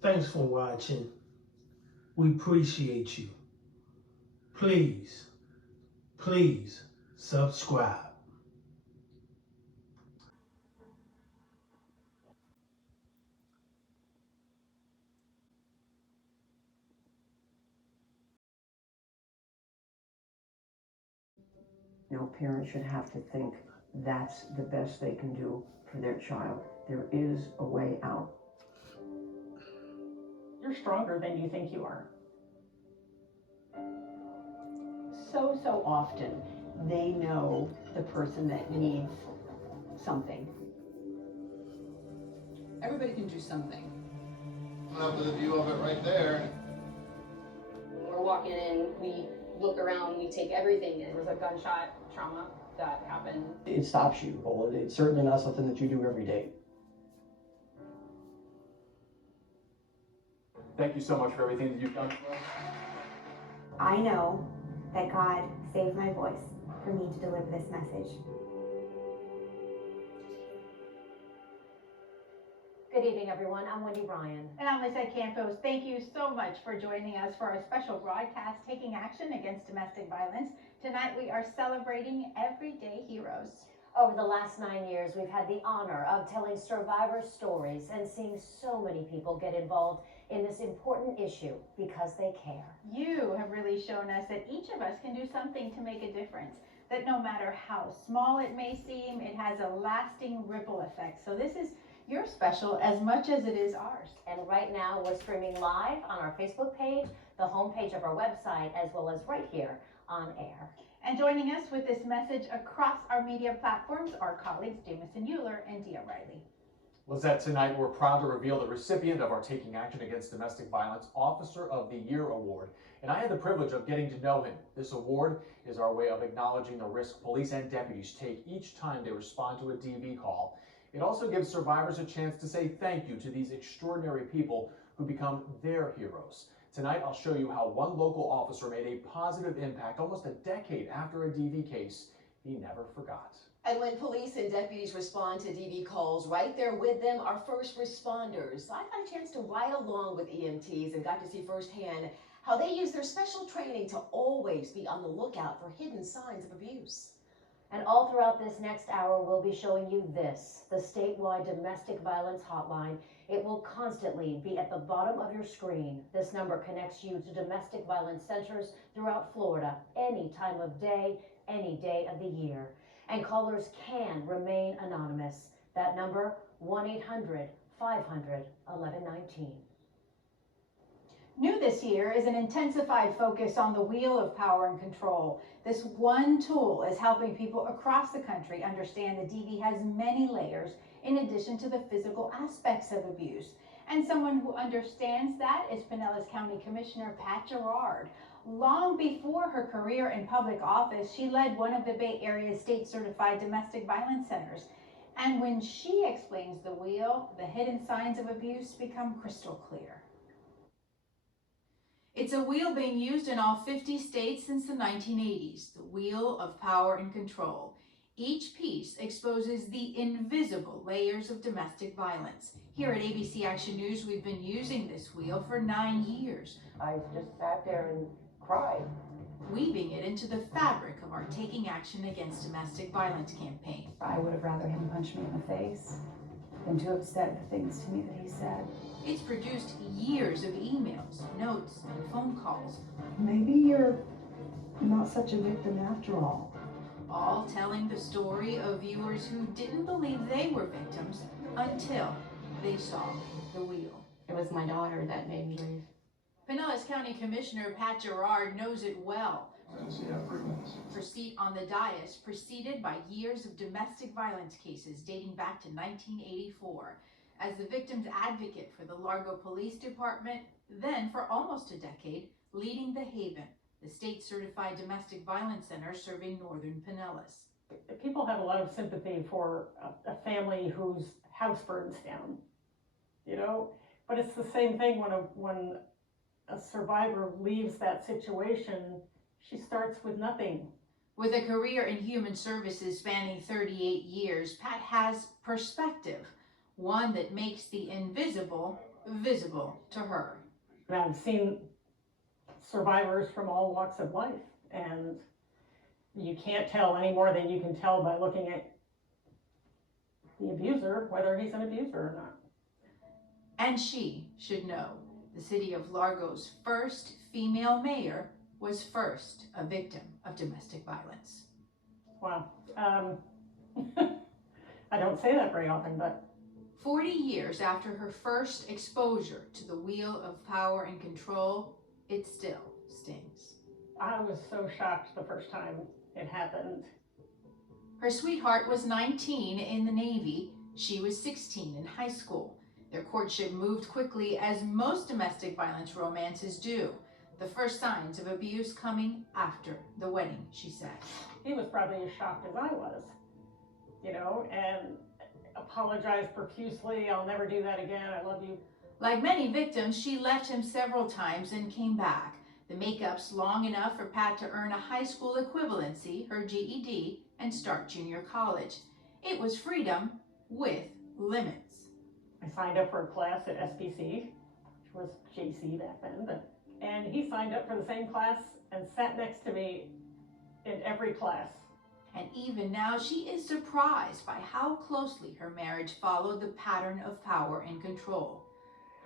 Thanks for watching. We appreciate you. Please, please subscribe. No parent should have to think that's the best they can do for their child. There is a way out. You're stronger than you think you are. So often they know the person that needs something. Everybody can do something. Coming up with a view of it right there. When we're walking in, we look around, we take everything in. There was a gunshot trauma that happened. It stops you. Well, it's certainly not something that you do every day. Thank you so much for everything that you've done for us. I know that God saved my voice for me to deliver this message. Good evening, everyone. I'm Wendy Bryan. And I'm Lisa Campos. Thank you so much for joining us for our special broadcast, Taking Action Against Domestic Violence. Tonight we are celebrating Everyday Heroes. Over the last 9 years, we've had the honor of telling survivor stories and seeing so many people get involved in this important issue because they care. You have really shown us that each of us can do something to make a difference, that no matter how small it may seem, it has a lasting ripple effect. So this is your special as much as it is ours. And right now we're streaming live on our Facebook page, the homepage of our website, as well as right here on air. And joining us with this message across our media platforms are colleagues Jamison Euler and Dia Riley. Lizette, tonight we're proud to reveal the recipient of our Taking Action Against Domestic Violence Officer of the Year Award. And I had the privilege of getting to know him. This award is our way of acknowledging the risk police and deputies take each time they respond to a DV call. It also gives survivors a chance to say thank you to these extraordinary people who become their heroes. Tonight, I'll show you how one local officer made a positive impact almost a decade after a DV case he never forgot. And when police and deputies respond to DV calls, right there with them are first responders. I got a chance to ride along with EMTs and got to see firsthand how they use their special training to always be on the lookout for hidden signs of abuse. And all throughout this next hour, we'll be showing you this, the statewide domestic violence hotline. It will constantly be at the bottom of your screen. This number connects you to domestic violence centers throughout Florida, any time of day, any day of the year. And callers can remain anonymous. That number, 1-800-500-1119. New this year is an intensified focus on the wheel of power and control. This one tool is helping people across the country understand that DV has many layers in addition to the physical aspects of abuse. And someone who understands that is Pinellas County Commissioner Pat Gerard. Long before her career in public office, she led one of the Bay Area's state-certified domestic violence centers. And when she explains the wheel, the hidden signs of abuse become crystal clear. It's a wheel being used in all 50 states since the 1980s, the wheel of power and control. Each piece exposes the invisible layers of domestic violence. Here at ABC Action News, we've been using this wheel for 9 years. I just sat there and cried. Weaving it into the fabric of our Taking Action Against Domestic Violence campaign. I would have rather him punch me in the face than to have said the things to me that he said. It's produced years of emails, notes, and phone calls. Maybe you're not such a victim after all. All telling the story of viewers who didn't believe they were victims until they saw the wheel. It was my daughter that made me leave. Pinellas County Commissioner Pat Gerard knows it well. Her seat on the dais preceded by years of domestic violence cases dating back to 1984. As the victim's advocate for the Largo Police Department, then for almost a decade, leading The Haven, the state-certified domestic violence center serving northern Pinellas. People have a lot of sympathy for a family whose house burns down, you know, but it's the same thing when a survivor leaves that situation. She starts with nothing. With a career in human services spanning 38 years, Pat has perspective, one that makes the invisible visible to her. And I've seen survivors from all walks of life, and you can't tell any more than you can tell by looking at the abuser, whether he's an abuser or not. And she should know the city of Largo's first female mayor was first a victim of domestic violence. Wow. I don't say that very often, but 40 years after her first exposure to the wheel of power and control, it still stings. I was so shocked the first time it happened. Her sweetheart was 19 in the Navy. She was 16 in high school. Their courtship moved quickly, as most domestic violence romances do. The first signs of abuse coming after the wedding, she said. He was probably as shocked as I was, you know, and apologized profusely. I'll never do that again. I love you. Like many victims, she left him several times and came back. The makeup's long enough for Pat to earn a high school equivalency, her GED, and start junior college. It was freedom with limits. I signed up for a class at SPC, which was JC back then, and he signed up for the same class and sat next to me in every class. And even now, she is surprised by how closely her marriage followed the pattern of power and control.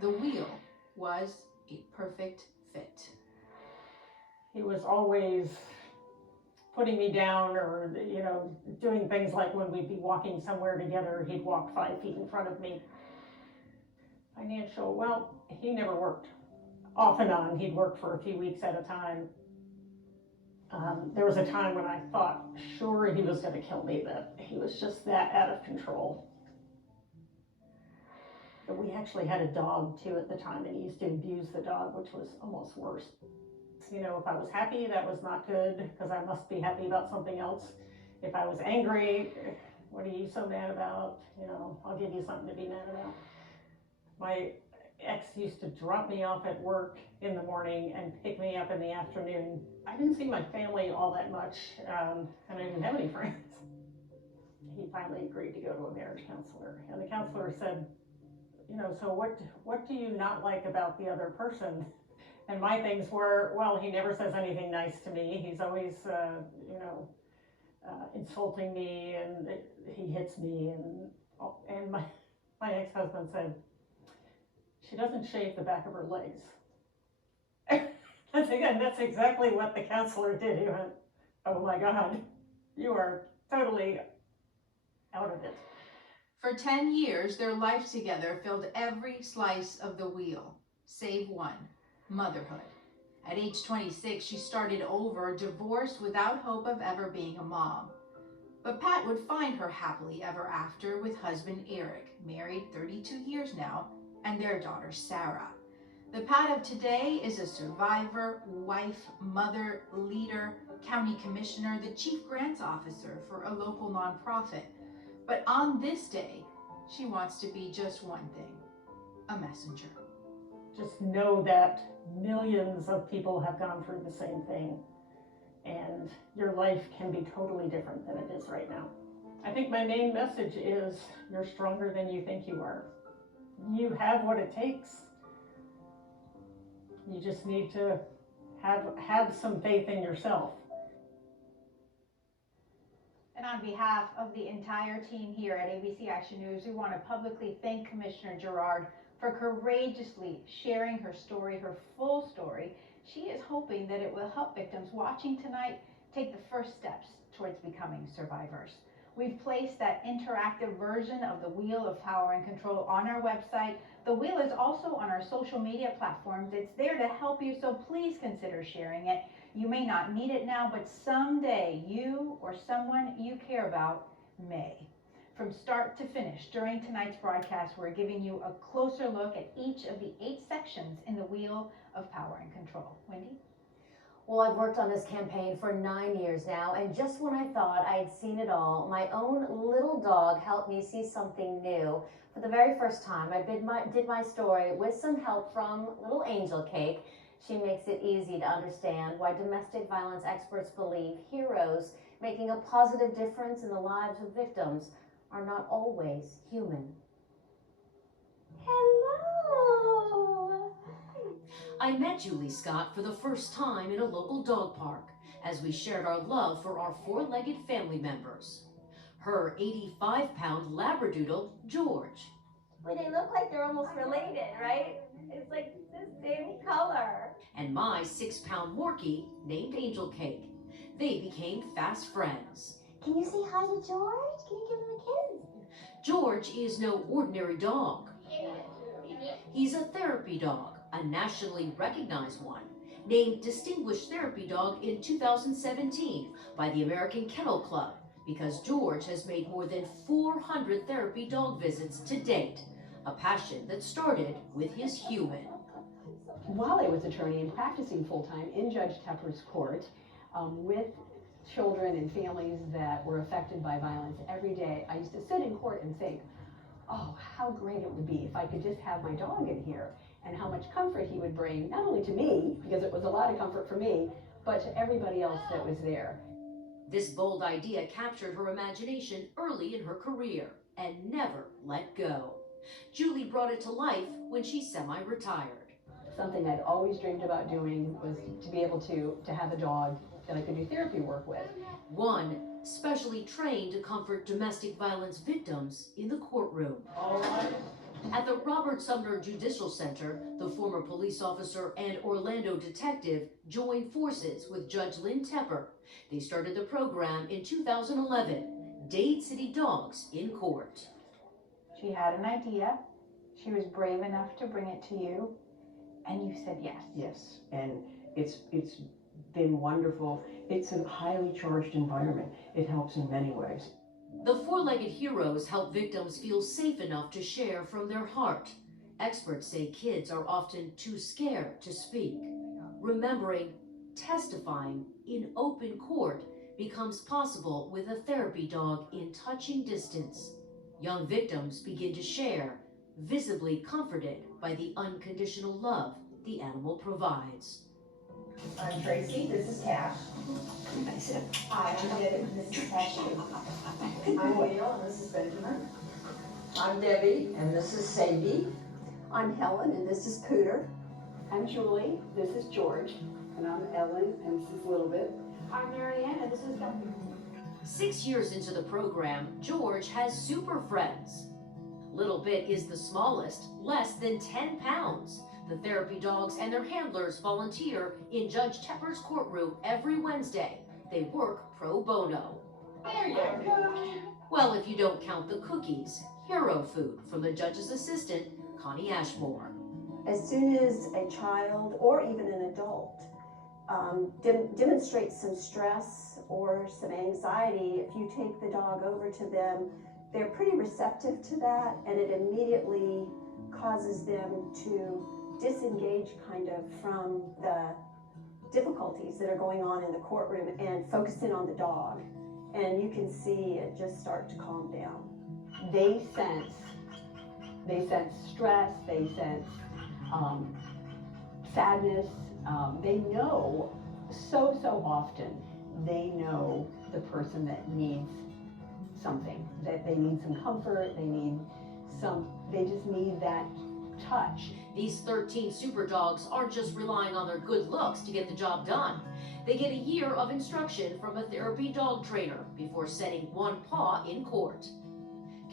The wheel was a perfect fit. He was always putting me down, or, you know, doing things like when we'd be walking somewhere together, he'd walk 5 feet in front of me. Financial, well, he never worked. Off and on, he'd work for a few weeks at a time. There was a time when I thought sure he was going to kill me, that he was just that out of control. But we actually had a dog too at the time, and he used to abuse the dog, which was almost worse. You know, if I was happy, that was not good, because I must be happy about something else. If I was angry, what are you so mad about? You know, I'll give you something to be mad about. My ex used to drop me off at work in the morning and pick me up in the afternoon. I didn't see my family all that much, and I didn't have any friends. He finally agreed to go to a marriage counselor, and the counselor said, you know, so what do you not like about the other person? And my things were, well, he never says anything nice to me. He's always, you know, insulting me, and he hits me, and my ex-husband said, she doesn't shave the back of her legs. That's exactly what the counselor did. He went, oh my God, you are totally out of it. For 10 years, their life together filled every slice of the wheel, save one, motherhood. At age 26, she started over, divorced without hope of ever being a mom. But Pat would find her happily ever after with husband Eric, married 32 years now, and their daughter Sarah. The Pat of today is a survivor, wife, mother, leader, county commissioner, the chief grants officer for a local nonprofit. But on this day, she wants to be just one thing, a messenger. Just know that millions of people have gone through the same thing, and your life can be totally different than it is right now. I think my main message is you're stronger than you think you are. You have what it takes. You just need to have some faith in yourself. And on behalf of the entire team here at ABC Action News, we want to publicly thank Commissioner Gerard for courageously sharing her story, her full story. She is hoping that it will help victims watching tonight take the first steps towards becoming survivors. We've placed that interactive version of the Wheel of Power and Control on our website. The wheel is also on our social media platforms. It's there to help you, so please consider sharing it. You may not need it now, but someday you or someone you care about may. From start to finish, during tonight's broadcast, we're giving you a closer look at each of the 8 sections in the Wheel of Power and Control. Wendy? Well, I've worked on this campaign for 9 years now, and just when I thought I had seen it all, my own little dog helped me see something new. For the very first time, I did my story with some help from Little Angel Cake. She makes it easy to understand why domestic violence experts believe heroes making a positive difference in the lives of victims are not always human. Hello! I met Julie Scott for the first time in a local dog park as we shared our love for our four-legged family members. Her 85-pound Labradoodle, George. Well, they look like they're almost related, right? It's like the same color. And my 6-pound Morkie, named Angel Cake. They became fast friends. Can you say hi to George? Can you give him a kiss? George is no ordinary dog. He's a therapy dog, a nationally recognized one, named Distinguished Therapy Dog in 2017 by the American Kennel Club, because George has made more than 400 therapy dog visits to date, a passion that started with his human. While I was attorney and practicing full-time in Judge Tepper's court with children and families that were affected by violence every day, I used to sit in court and think, oh, how great it would be if I could just have my dog in here, and how much comfort he would bring, not only to me, because it was a lot of comfort for me, but to everybody else that was there. This bold idea captured her imagination early in her career and never let go. Julie brought it to life when she semi-retired. Something I'd always dreamed about doing was to be able to have a dog that I could do therapy work with. One specially trained to comfort domestic violence victims in the courtroom. At the Robert Sumner Judicial Center, the former police officer and Orlando detective joined forces with Judge Lynn Tepper. They started the program in 2011, Dade City Dogs in Court. She had an idea. She was brave enough to bring it to you, and you said yes. Yes, and it's been wonderful. It's a highly charged environment. It helps in many ways. The four-legged heroes help victims feel safe enough to share from their heart. Experts say kids are often too scared to speak. Remembering, testifying in open court becomes possible with a therapy dog in touching distance. Young victims begin to share, visibly comforted by the unconditional love the animal provides. I'm Tracy, this is Cash. Hi, I'm Debbie, and this is Cashew. I'm Will, and this is Benjamin. I'm Debbie, and this is Sadie. I'm Helen, and this is Pooter. I'm Julie, this is George. And I'm Ellen, and this is Little Bit. I'm Marianne, and this is Dumpy. 6 years into the program, George has super friends. Little Bit is the smallest, less than 10 pounds. The therapy dogs and their handlers volunteer in Judge Tepper's courtroom every Wednesday. They work pro bono. There you go. Well, if you don't count the cookies, hero food from the judge's assistant, Connie Ashmore. As soon as a child or even an adult demonstrates some stress or some anxiety, if you take the dog over to them, they're pretty receptive to that, and it immediately causes them to disengage kind of from the difficulties that are going on in the courtroom and focus in on the dog. And you can see it just start to calm down. They sense stress, they sense sadness. They know so often, they know the person that needs something, that they need some comfort, they just need that touch. These 13 super dogs aren't just relying on their good looks to get the job done. They get a year of instruction from a therapy dog trainer before setting one paw in court.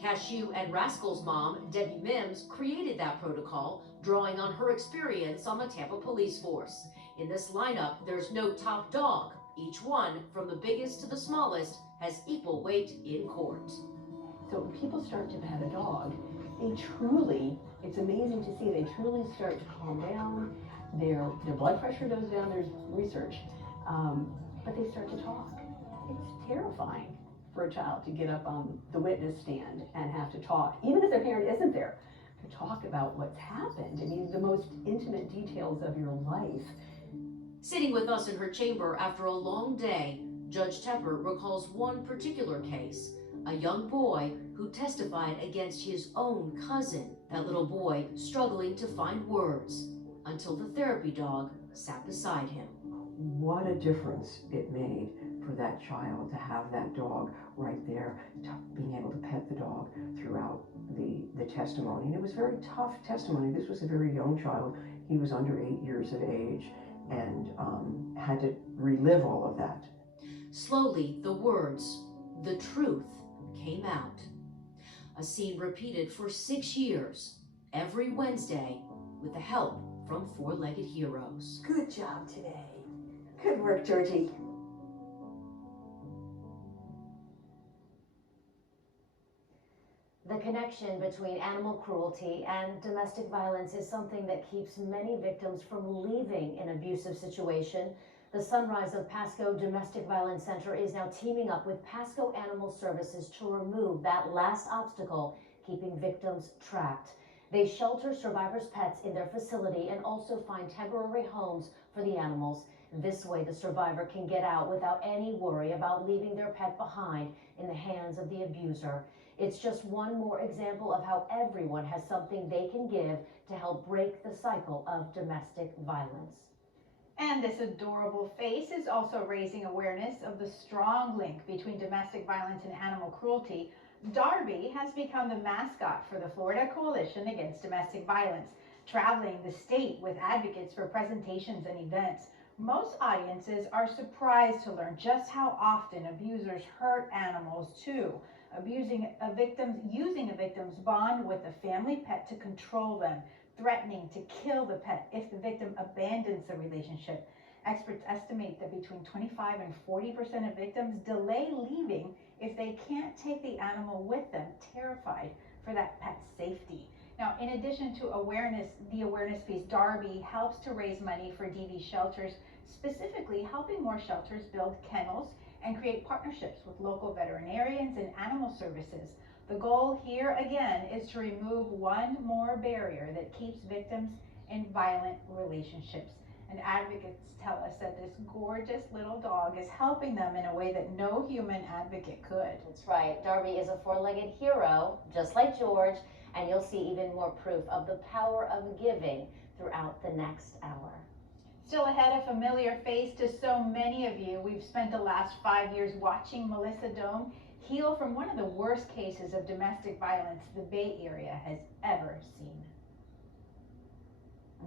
Cashew and Rascal's mom, Debbie Mims, created that protocol, drawing on her experience on the Tampa police force. In this lineup, there's no top dog. Each one, from the biggest to the smallest, has equal weight in court. So when people start to pet a dog, it's amazing to see, they truly start to calm down. Their blood pressure goes down, there's research, but they start to talk. It's terrifying for a child to get up on the witness stand and have to talk, even if their parent isn't there, to talk about what's happened. I mean, the most intimate details of your life. Sitting with us in her chamber after a long day, Judge Tepper recalls one particular case, a young boy who testified against his own cousin, that little boy struggling to find words, until the therapy dog sat beside him. What a difference it made for for that child to have that dog right there, being able to pet the dog throughout the testimony. And it was very tough testimony. This was a very young child. He was under 8 years of age and had to relive all of that. Slowly, the words, the truth, came out. A scene repeated for 6 years, every Wednesday, with the help from four-legged heroes. Good job today. Good work, Georgie. The connection between animal cruelty and domestic violence is something that keeps many victims from leaving an abusive situation. The Sunrise of Pasco Domestic Violence Center is now teaming up with Pasco Animal Services to remove that last obstacle keeping victims trapped. They shelter survivors' pets in their facility and also find temporary homes for the animals. This way, the survivor can get out without any worry about leaving their pet behind in the hands of the abuser. It's just one more example of how everyone has something they can give to help break the cycle of domestic violence. And this adorable face is also raising awareness of the strong link between domestic violence and animal cruelty. Darby has become the mascot for the Florida Coalition Against Domestic Violence, traveling the state with advocates for presentations and events. Most audiences are surprised to learn just how often abusers hurt animals too, using a victim's bond with the family pet to control them, threatening to kill the pet if the victim abandons the relationship. Experts estimate that between 25 and 40% of victims delay leaving if they can't take the animal with them, terrified for that pet's safety. Now, in addition to the awareness piece, Darby helps to raise money for DV shelters, specifically helping more shelters build kennels and create partnerships with local veterinarians and animal services. The goal here, again, is to remove one more barrier that keeps victims in violent relationships. And advocates tell us that this gorgeous little dog is helping them in a way that no human advocate could. That's right. Darby is a four-legged hero, just like George, and you'll see even more proof of the power of giving throughout the next hour. Still ahead, a familiar face to so many of you. We've spent the last 5 years watching Melissa Dohm heal from one of the worst cases of domestic violence the Bay Area has ever seen.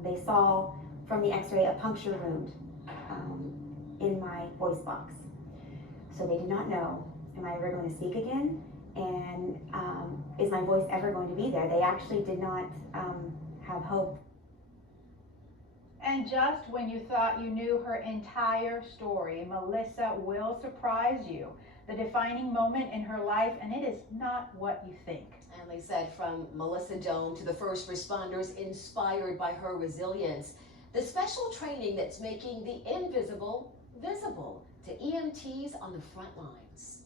They saw from the x-ray a puncture wound in my voice box. So they did not know, am I ever going to speak again? And is my voice ever going to be there? They actually did not have hope. And just when you thought you knew her entire story, Melissa will surprise you. The defining moment in her life, and it is not what you think. And they said, from Melissa Dohm to the first responders inspired by her resilience, the special training that's making the invisible visible to EMTs on the front lines.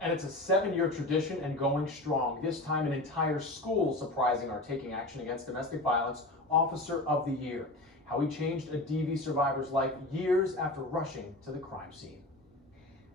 And it's a 7-year tradition and going strong. This time an entire school surprising our Taking Action Against Domestic Violence Officer of the Year. How he changed a DV survivor's life years after rushing to the crime scene.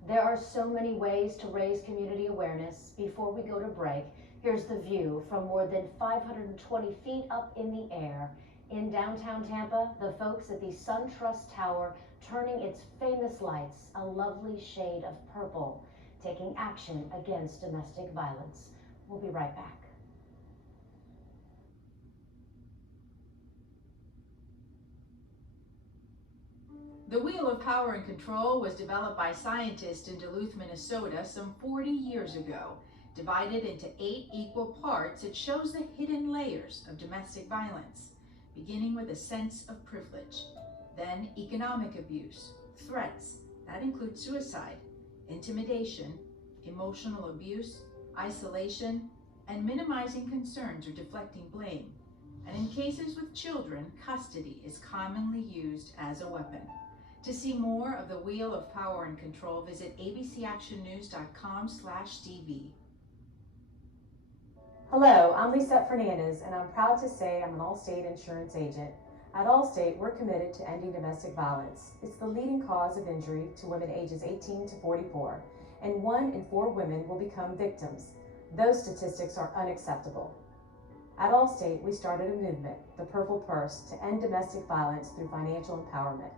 There are so many ways to raise community awareness. Before we go to break, here's the view from more than 520 feet up in the air. In downtown Tampa, the folks at the SunTrust Tower turning its famous lights a lovely shade of purple, taking action against domestic violence. We'll be right back. The Wheel of Power and Control was developed by scientists in Duluth, Minnesota some 40 years ago. Divided into 8 equal parts, it shows the hidden layers of domestic violence, beginning with a sense of privilege, then economic abuse, threats, that includes suicide, intimidation, emotional abuse, isolation, and minimizing concerns or deflecting blame. And in cases with children, custody is commonly used as a weapon. To see more of the Wheel of Power and Control, visit abcactionnews.com/DV. Hello, I'm Sept Fernandez, and I'm proud to say I'm an Allstate insurance agent. At Allstate, we're committed to ending domestic violence. It's the leading cause of injury to women ages 18 to 44, and 1 in 4 women will become victims. Those statistics are unacceptable. At Allstate, we started a movement, the Purple Purse, to end domestic violence through financial empowerment.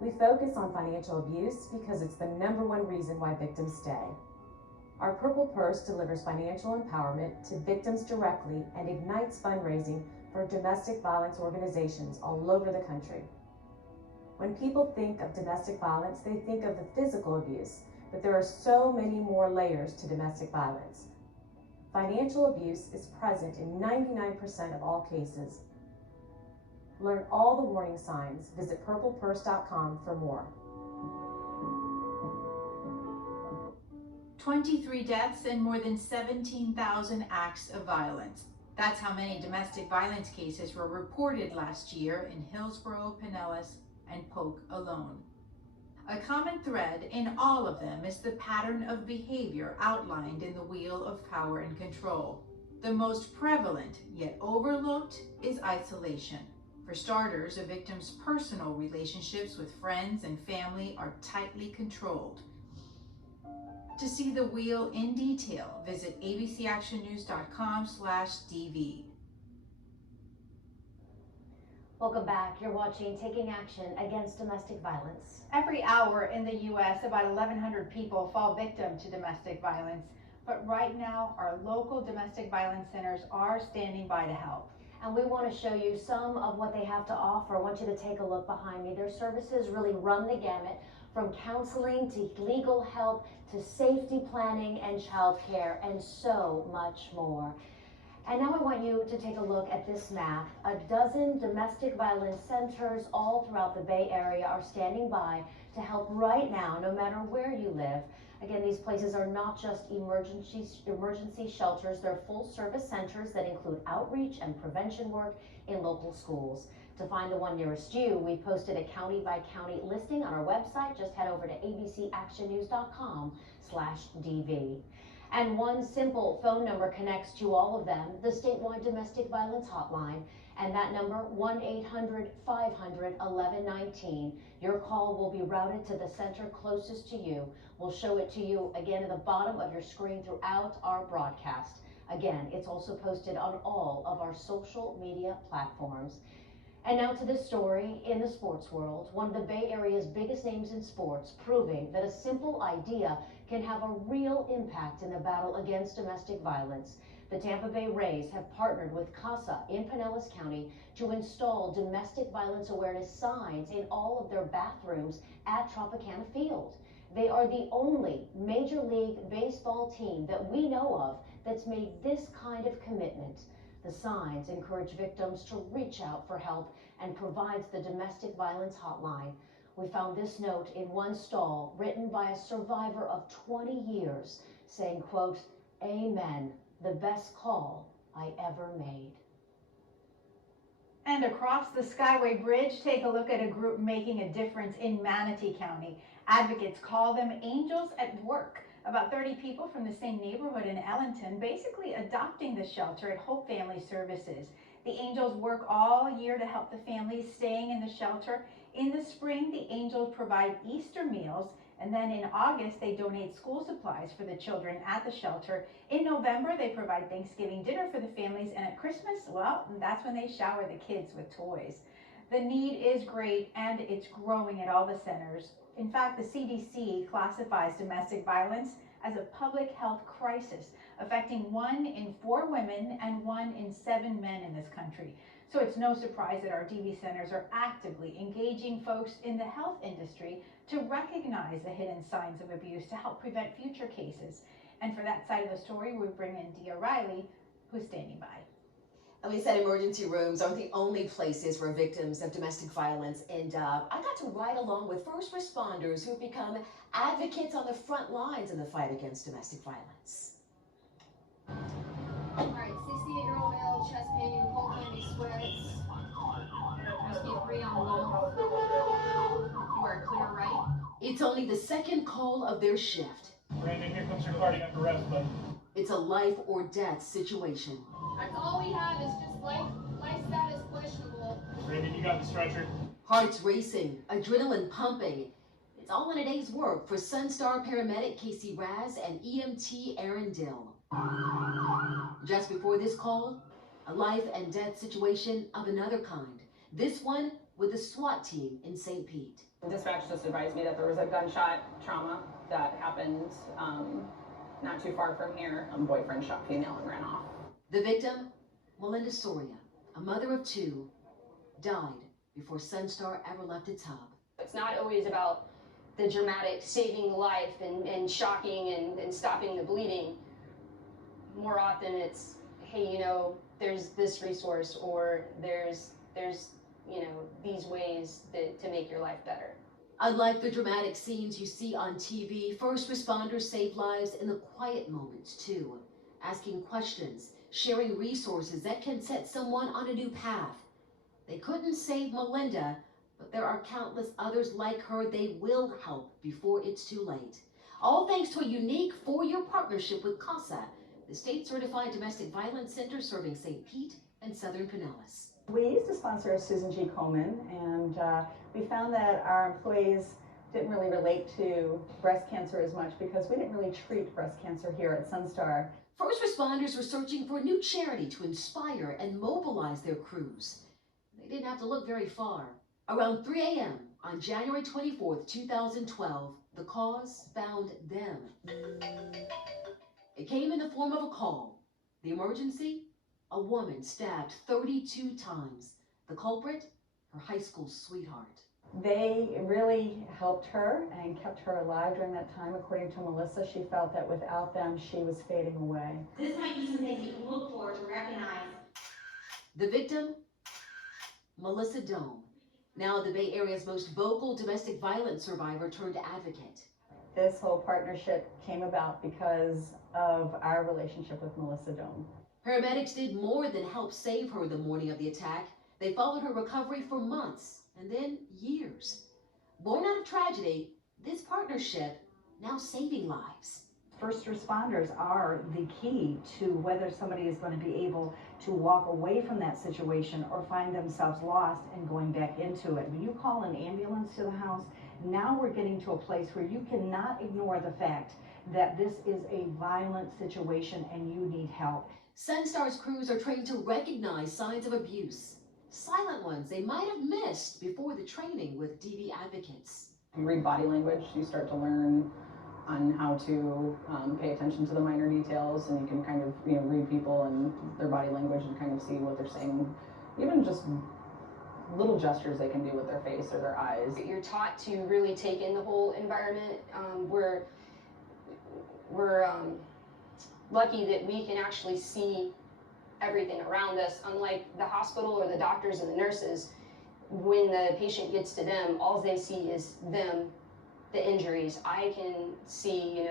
We focus on financial abuse because it's the #1 reason why victims stay. Our Purple Purse delivers financial empowerment to victims directly and ignites fundraising for domestic violence organizations all over the country. When people think of domestic violence, they think of the physical abuse, but there are so many more layers to domestic violence. Financial abuse is present in 99% of all cases. Learn all the warning signs. Visit purplepurse.com for more. 23 deaths and more than 17,000 acts of violence. That's how many domestic violence cases were reported last year in Hillsborough, Pinellas, and Polk alone. A common thread in all of them is the pattern of behavior outlined in the Wheel of Power and Control. The most prevalent, yet overlooked, is isolation. For starters, a victim's personal relationships with friends and family are tightly controlled. To see the wheel in detail, visit abcactionnews.com/DV. Welcome back. You're watching Taking Action Against Domestic Violence. Every hour in the U.S., about 1,100 people fall victim to domestic violence. But right now, our local domestic violence centers are standing by to help. And we want to show you some of what they have to offer. I want you to take a look behind me. Their services really run the gamut, from counseling to legal help to safety planning and childcare and so much more. And now I want you to take a look at this map. A dozen domestic violence centers all throughout the Bay Area are standing by to help right now, no matter where you live. Again, these places are not just emergency shelters, they're full service centers that include outreach and prevention work in local schools. To find the one nearest you, we posted a county by county listing on our website. Just head over to abcactionnews.com/DV. And one simple phone number connects to all of them, the statewide domestic violence hotline, and that number, 1-800-500-1119. Your call will be routed to the center closest to you. We'll show it to you again at the bottom of your screen throughout our broadcast. Again, it's also posted on all of our social media platforms. And now to this story in the sports world, one of the Bay Area's biggest names in sports, proving that a simple idea can have a real impact in the battle against domestic violence. The Tampa Bay Rays have partnered with CASA in Pinellas County to install domestic violence awareness signs in all of their bathrooms at Tropicana Field. They are the only Major League Baseball team that we know of that's made this kind of commitment. The signs encourage victims to reach out for help and provides the domestic violence hotline. We found this note in one stall written by a survivor of 20 years saying, quote, "Amen, the best call I ever made." And across the Skyway Bridge, take a look at a group making a difference in Manatee County. Advocates call them Angels at Work. About 30 people from the same neighborhood in Ellington basically adopting the shelter at Hope Family Services. The Angels work all year to help the families staying in the shelter. In the spring, the Angels provide Easter meals, and then in August, they donate school supplies for the children at the shelter. In November, they provide Thanksgiving dinner for the families, and at Christmas, well, that's when they shower the kids with toys. The need is great, and it's growing at all the centers. In fact, the CDC classifies domestic violence as a public health crisis, affecting 1 in 4 women and 1 in 7 men in this country. So it's no surprise that our DV centers are actively engaging folks in the health industry to recognize the hidden signs of abuse to help prevent future cases. And for that side of the story, we bring in Dia Riley, who's standing by. And we said emergency rooms aren't the only places for victims of domestic violence end up. I got to ride along with first responders who've become advocates on the front lines in the fight against domestic violence. All right, 68-year-old male, chest pain, cold candy sweats. Rescue 3 on the go. You are clear, right? It's only the second call of their shift. Brandon, here comes your cardiac arrest, bud. It's a life or death situation. That's all we have is just life status questionable. Brandon, you got the stretcher. Hearts racing, adrenaline pumping. It's all in a day's work for Sunstar paramedic Casey Raz and EMT Aaron Dill. Just before this call, a life and death situation of another kind. This one with the SWAT team in St. Pete. Dispatch just advised me that there was a gunshot trauma that happened not too far from here. Boyfriend shot female and ran off. The victim, Melinda Soria, a mother of 2, died before Sunstar ever left its hub. It's not always about the dramatic saving life and shocking and stopping the bleeding. More often it's, hey, you know, there's this resource, or there's you know, these ways to make your life better. Unlike the dramatic scenes you see on TV, first responders save lives in the quiet moments too, asking questions, sharing resources that can set someone on a new path. They couldn't save Melinda, but there are countless others like her they will help before it's too late. All thanks to a unique 4-year partnership with CASA, the state-certified domestic violence center serving St. Pete and Southern Pinellas. We used to sponsor Susan G. Komen, and we found that our employees didn't really relate to breast cancer as much because we didn't really treat breast cancer here at Sunstar. First responders were searching for a new charity to inspire and mobilize their crews. They didn't have to look very far. Around 3 a.m. on January 24th, 2012, the cause found them. It came in the form of a call. The emergency? A woman stabbed 32 times. The culprit? Her high school sweetheart. They really helped her and kept her alive during that time. According to Melissa, she felt that without them, she was fading away. This might be some things you can look for to recognize. The victim? Melissa Dome, now the Bay Area's most vocal domestic violence survivor turned advocate. This whole partnership came about because of our relationship with Melissa Dome. Paramedics did more than help save her the morning of the attack. They followed her recovery for months and then years. Born out of tragedy, this partnership now saving lives. First responders are the key to whether somebody is going to be able to walk away from that situation or find themselves lost and going back into it. When you call an ambulance to the house, now we're getting to a place where you cannot ignore the fact that this is a violent situation and you need help. Sunstar's crews are trained to recognize signs of abuse, silent ones they might have missed before the training with DV advocates. You read body language, you start to learn on how to pay attention to the minor details, and you can kind of read people and their body language and kind of see what they're saying, even just little gestures they can do with their face or their eyes. You're taught to really take in the whole environment. We're lucky that we can actually see everything around us, unlike the hospital or the doctors and the nurses. When the patient gets to them, all they see is them, the injuries. I can see,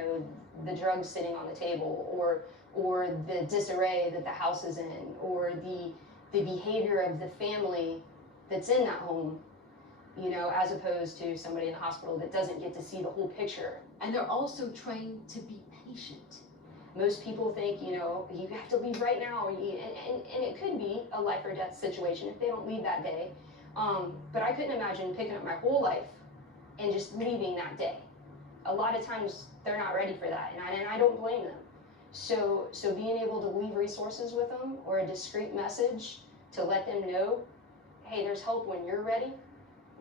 the drugs sitting on the table, or the disarray that the house is in, or the behavior of the family that's in that home, as opposed to somebody in the hospital that doesn't get to see the whole picture. And they're also trained to be patient. Most people think, you have to leave right now, and it could be a life or death situation if they don't leave that day. But I couldn't imagine picking up my whole life and just leaving that day. A lot of times they're not ready for that, and I don't blame them. So being able to leave resources with them, or a discreet message to let them know, hey, there's help when you're ready,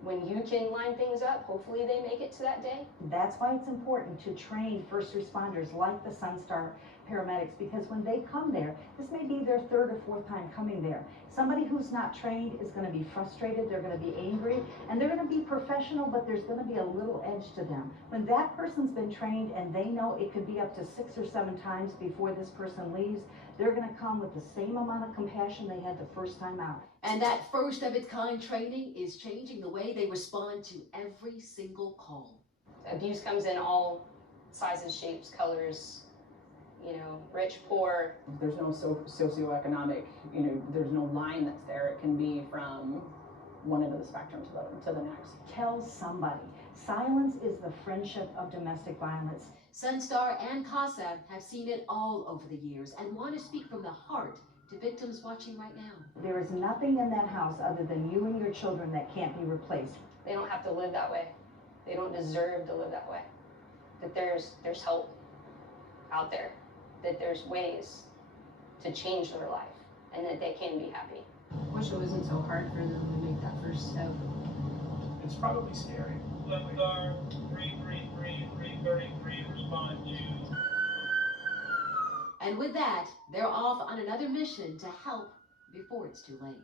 when you can line things up, hopefully they make it to that day. That's why it's important to train first responders like the Sunstar paramedics, because when they come there, this may be their third or fourth time coming there. Somebody who's not trained is going to be frustrated, they're going to be angry, and they're going to be professional, but there's going to be a little edge to them. When that person's been trained and they know it could be up to 6 or 7 times before this person leaves, they're going to come with the same amount of compassion they had the first time out. And that first of its kind training is changing the way they respond to every single call. Abuse comes in all sizes, shapes, colors, rich, poor. There's no socioeconomic, there's no line that's there. It can be from one end of the spectrum to the next. Tell somebody. Silence is the friendship of domestic violence. Sunstar and CASA have seen it all over the years and want to speak from the heart to victims watching right now. There is nothing in that house other than you and your children that can't be replaced. They don't have to live that way. They don't deserve to live that way. That there's help out there. That there's ways to change their life, and that they can be happy. I wish it wasn't so hard for them to make that first step. It's probably scary. Sunstar 333 respond to. And with that, they're off on another mission to help before it's too late.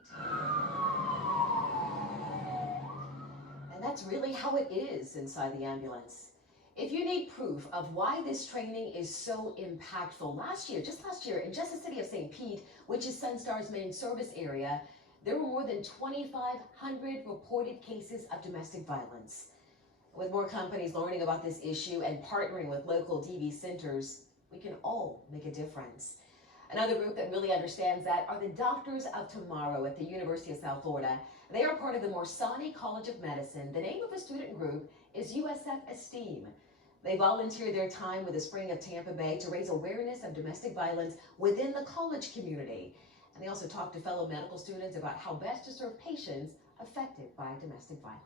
And that's really how it is inside the ambulance. If you need proof of why this training is so impactful, just last year, in just the city of St. Pete, which is Sunstar's main service area, there were more than 2,500 reported cases of domestic violence. With more companies learning about this issue and partnering with local DV centers, we can all make a difference. Another group that really understands that are the Doctors of Tomorrow at the University of South Florida. They are part of the Morsani College of Medicine. The name of the student group is USF Esteem. They volunteer their time with the Spring of Tampa Bay to raise awareness of domestic violence within the college community. And they also talk to fellow medical students about how best to serve patients affected by domestic violence.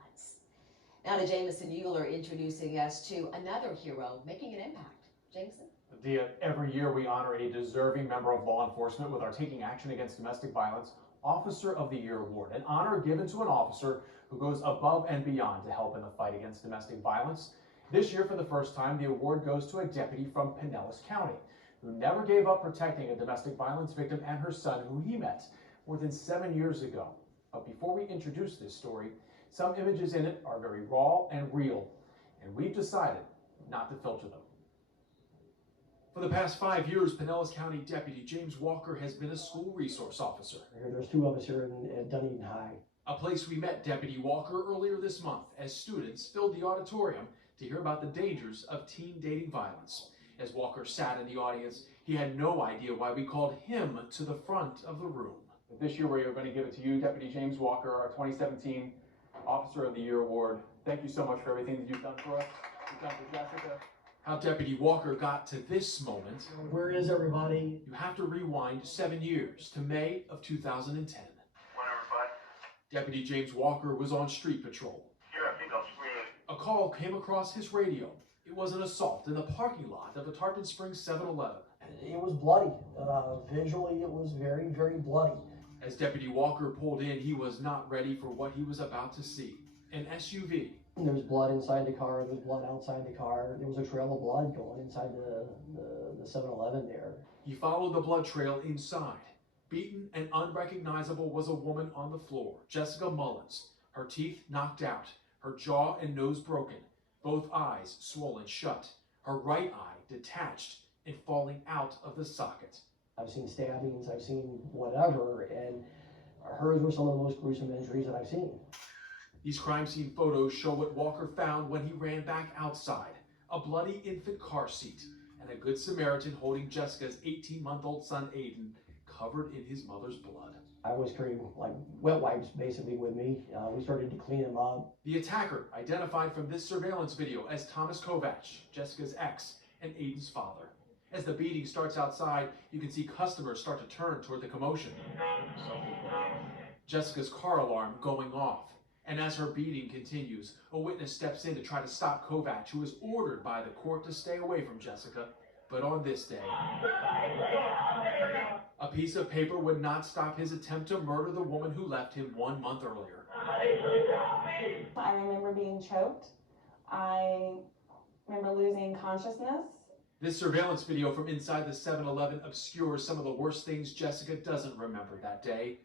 Now to Jameson Euler introducing us to another hero making an impact. Jameson? Dia, every year we honor a deserving member of law enforcement with our Taking Action Against Domestic Violence Officer of the Year Award, an honor given to an officer who goes above and beyond to help in the fight against domestic violence. This year, for the first time, the award goes to a deputy from Pinellas County who never gave up protecting a domestic violence victim and her son, who he met more than 7 years ago. But before we introduce this story, some images in it are very raw and real, and we've decided not to filter them. For the past 5 years, Pinellas County Deputy James Walker has been a school resource officer. There's two of us here at Dunedin High. A place we met Deputy Walker earlier this month as students filled the auditorium to hear about the dangers of teen dating violence. As Walker sat in the audience, he had no idea why we called him to the front of the room. This year we are going to give it to you, Deputy James Walker, our 2017 Officer of the Year Award. Thank you so much for everything that you've done for us. You've done for Jessica. How Deputy Walker got to this moment. Where is everybody? You have to rewind 7 years to May of 2010. Whatever, bud. Deputy James Walker was on street patrol. Here, I think I'm screaming. A call came across his radio. It was an assault in the parking lot of a Tarpon Springs 7-Eleven. It was bloody. Visually, it was very, very bloody. As Deputy Walker pulled in, he was not ready for what he was about to see. An SUV. There was blood inside the car. There was blood outside the car. There was a trail of blood going inside the 7-Eleven there. He followed the blood trail inside. Beaten and unrecognizable was a woman on the floor, Jessica Mullins. Her teeth knocked out, her jaw and nose broken, both eyes swollen shut, her right eye detached and falling out of the socket. I've seen stabbings, I've seen whatever, and hers were some of the most gruesome injuries that I've seen. These crime scene photos show what Walker found when he ran back outside. A bloody infant car seat and a good Samaritan holding Jessica's 18-month-old son Aiden, covered in his mother's blood. I was carrying like wet wipes basically with me. We started to clean him up. The attacker, identified from this surveillance video as Thomas Kovac, Jessica's ex and Aiden's father. As the beating starts outside, you can see customers start to turn toward the commotion. Jessica's car alarm going off. And as her beating continues, a witness steps in to try to stop Kovac, who is ordered by the court to stay away from Jessica. But on this day, a piece of paper would not stop his attempt to murder the woman who left him 1 month earlier. I remember being choked. I remember losing consciousness. This surveillance video from inside the 7-Eleven obscures some of the worst things Jessica doesn't remember that day.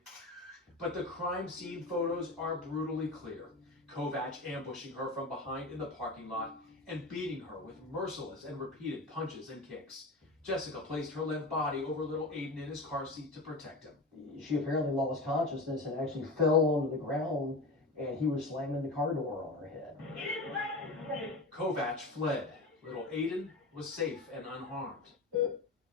But the crime scene photos are brutally clear. Kovac ambushing her from behind in the parking lot and beating her with merciless and repeated punches and kicks. Jessica placed her limp body over little Aiden in his car seat to protect him. She apparently lost consciousness and actually fell onto the ground, and he was slamming the car door on her head. Kovac fled. Little Aiden was safe and unharmed.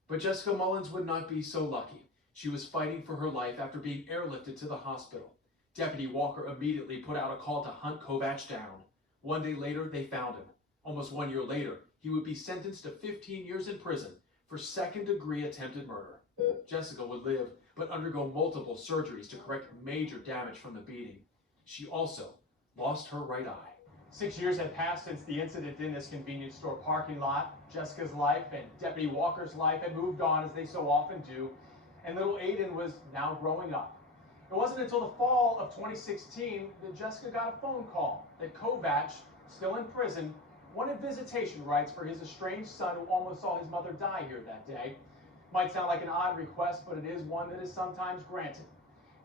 But Jessica Mullins would not be so lucky. She was fighting for her life after being airlifted to the hospital. Deputy Walker immediately put out a call to hunt Kovac down. 1 day later, they found him. Almost 1 year later, he would be sentenced to 15 years in prison for second-degree attempted murder. Jessica would live, but undergo multiple surgeries to correct major damage from the beating. She also lost her right eye. 6 years had passed since the incident in this convenience store parking lot. Jessica's life and Deputy Walker's life had moved on, as they so often do, and little Aiden was now growing up. It wasn't until the fall of 2016 that Jessica got a phone call that Kovac Still in prison, wanted visitation rights for his estranged son who almost saw his mother die here that day. Might sound like an odd request, but it is one that is sometimes granted.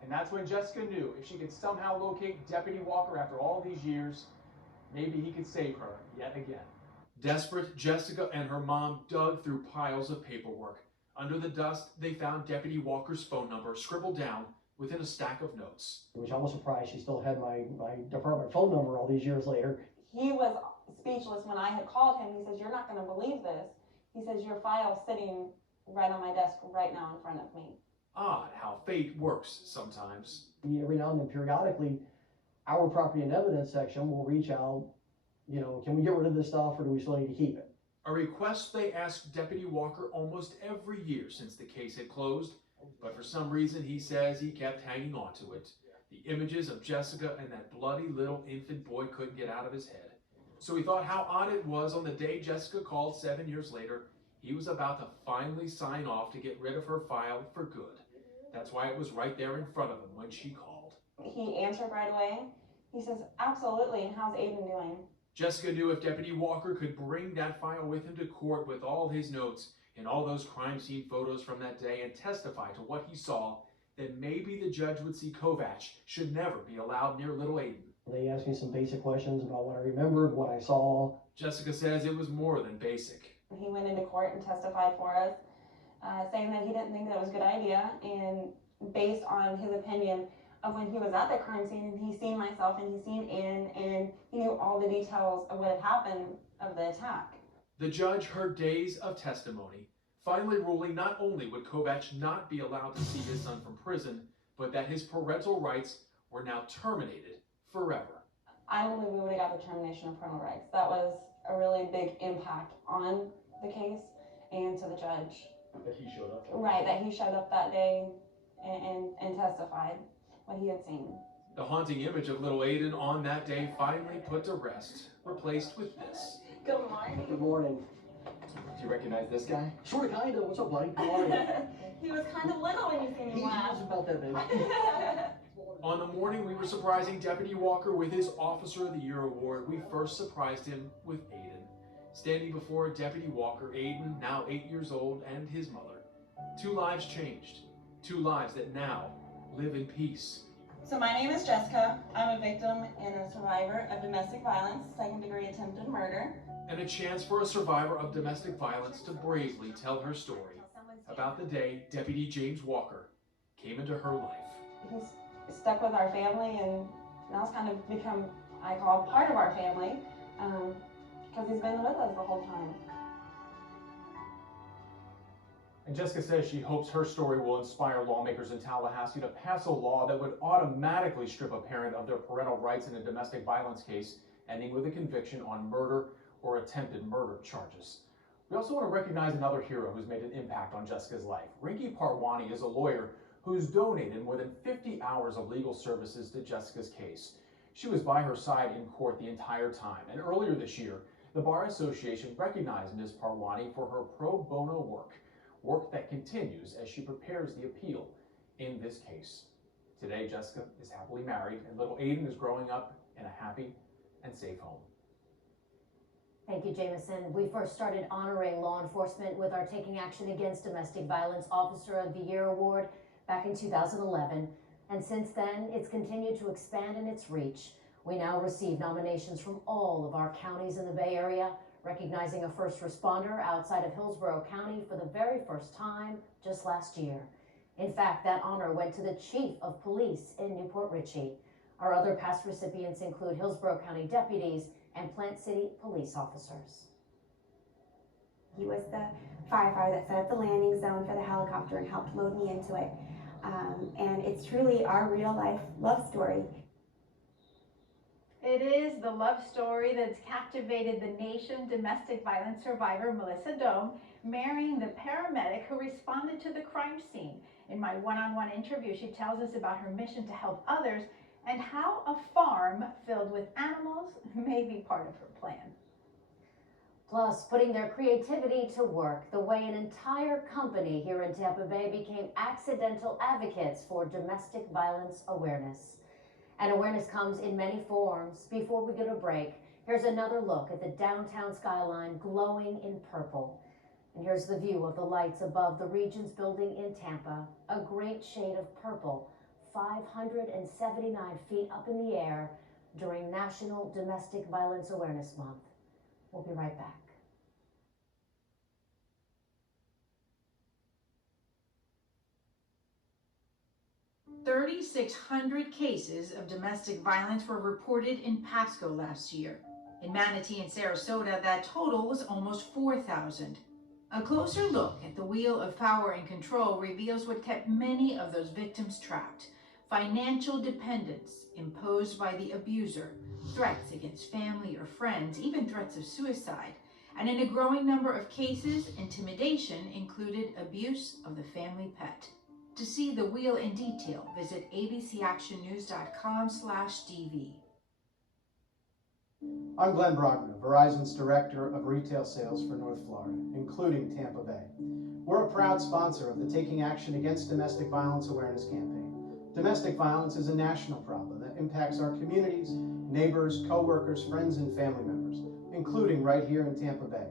And that's when Jessica knew if she could somehow locate Deputy Walker after all these years, maybe he could save her yet again. Desperate, Jessica and her mom dug through piles of paperwork. Under the dust, they found Deputy Walker's phone number scribbled down within a stack of notes. Which I was surprised she still had my department phone number all these years later. He was speechless when I had called him. He says, "You're not going to believe this." He says, "Your file's sitting right on my desk right now in front of me." Odd how fate works sometimes. Every now and then, periodically, our property and evidence section will reach out, can we get rid of this stuff or do we still need to keep it? A request they asked Deputy Walker almost every year since the case had closed, but for some reason he says he kept hanging on to it. The images of Jessica and that bloody little infant boy couldn't get out of his head. So he thought how odd it was on the day Jessica called 7 years later, he was about to finally sign off to get rid of her file for good. That's why it was right there in front of him when she called. He answered right away. He says, "Absolutely, and how's Aiden doing?" Jessica knew if Deputy Walker could bring that file with him to court with all his notes and all those crime scene photos from that day and testify to what he saw, then maybe the judge would see Kovacs should never be allowed near little Aiden. They asked me some basic questions about what I remembered, what I saw. Jessica says it was more than basic. He went into court and testified for us, saying that he didn't think that was a good idea, and based on his opinion of when he was at the crime scene and he seen myself and he seen Ann and he knew all the details of what had happened of the attack. The judge heard days of testimony, finally ruling not only would Kovacs not be allowed to see his son from prison, but that his parental rights were now terminated forever. I believe we would have got the termination of parental rights. That was a really big impact on the case and to the judge. That he showed up? Right, that he showed up that day and testified what he had seen. The haunting image of little Aiden on that day finally put to rest, replaced with this. Good morning. Good morning. Do you recognize this guy? Sort of, kind of. What's up, buddy? How are you? He was kind of little when you seen him He last. was about that big. On the morning we were surprising Deputy Walker with his Officer of the Year award, we first surprised him with Aiden. Standing before Deputy Walker, Aiden, now 8 years old, and his mother. 2 lives changed. 2 lives that now live in peace. So my name is Jessica. I'm a victim and a survivor of domestic violence, 2nd-degree attempted murder. And a chance for a survivor of domestic violence to bravely tell her story about the day Deputy James Walker came into her life. He's stuck with our family and now it's kind of become, I call, part of our family because he's been with us the whole time. And Jessica says she hopes her story will inspire lawmakers in Tallahassee to pass a law that would automatically strip a parent of their parental rights in a domestic violence case, ending with a conviction on murder or attempted murder charges. We also want to recognize another hero who's made an impact on Jessica's life. Rinki Parwani is a lawyer who's donated more than 50 hours of legal services to Jessica's case. She was by her side in court the entire time, and earlier this year, the Bar Association recognized Ms. Parwani for her pro bono work that continues as she prepares the appeal in this case. Today, Jessica is happily married, and little Aiden is growing up in a happy and safe home. Thank you, Jameson. We first started honoring law enforcement with our Taking Action Against Domestic Violence Officer of the Year award back in 2011. And since then, it's continued to expand in its reach. We now receive nominations from all of our counties in the Bay Area, recognizing a first responder outside of Hillsborough County for the very first time just last year. In fact, that honor went to the Chief of Police in Newport Richey. Our other past recipients include Hillsborough County deputies and Plant City police officers. He was the firefighter that set up the landing zone for the helicopter and helped load me into it. And it's truly our real life love story. It is the love story that's captivated the nation. Domestic violence survivor Melissa Dome marrying the paramedic who responded to the crime scene. In my one-on-one interview, she tells us about her mission to help others and how a farm filled with animals may be part of her plan. Plus, putting their creativity to work, the way an entire company here in Tampa Bay became accidental advocates for domestic violence awareness. And awareness comes in many forms. Before we go to break, Here's another look at the downtown skyline glowing in purple. And here's the view of the lights above the Regions building in Tampa, a great shade of purple, 579 feet up in the air during National Domestic Violence Awareness Month. We'll be right back. $3,600 cases of domestic violence were reported in Pasco last year. In Manatee and Sarasota, that total was almost 4,000. A closer look at the wheel of power and control reveals what kept many of those victims trapped: financial dependence imposed by the abuser, threats against family or friends, even threats of suicide, and in a growing number of cases, intimidation included abuse of the family pet. To see the wheel in detail, visit abcactionnews.com/DV. I'm Glenn Brogman, Verizon's Director of Retail Sales for North Florida, including Tampa Bay. We're a proud sponsor of the Taking Action Against Domestic Violence Awareness campaign. Domestic violence is a national problem that impacts our communities, neighbors, co-workers, friends, and family members, including right here in Tampa Bay.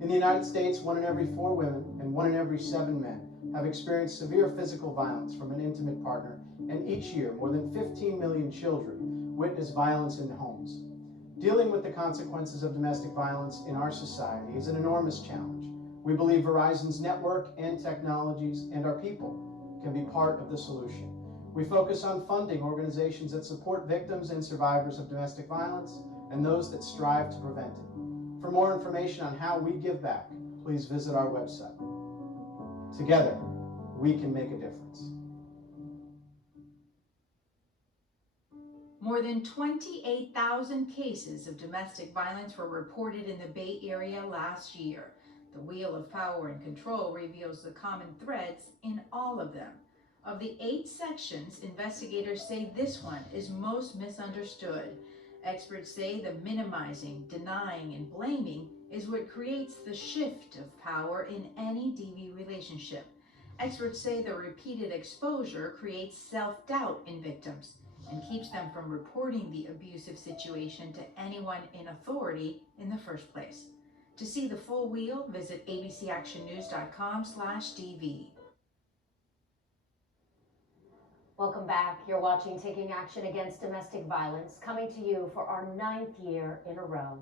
In the United States, 1 in every 4 women and 1 in every 7 men have experienced severe physical violence from an intimate partner, and each year, more than 15 million children witness violence in homes. Dealing with the consequences of domestic violence in our society is an enormous challenge. We believe Verizon's network and technologies and our people can be part of the solution. We focus on funding organizations that support victims and survivors of domestic violence and those that strive to prevent it. For more information on how we give back, please visit our website. Together, we can make a difference. More than 28,000 cases of domestic violence were reported in the Bay Area last year. The wheel of power and control reveals the common threads in all of them. Of the 8 sections, investigators say this one is most misunderstood. Experts say the minimizing, denying, and blaming is what creates the shift of power in any DV relationship. Experts say the repeated exposure creates self-doubt in victims and keeps them from reporting the abusive situation to anyone in authority in the first place. To see the full wheel, visit abcactionnews.com/DV. Welcome back. You're watching Taking Action Against Domestic Violence, coming to you for our 9th year in a row.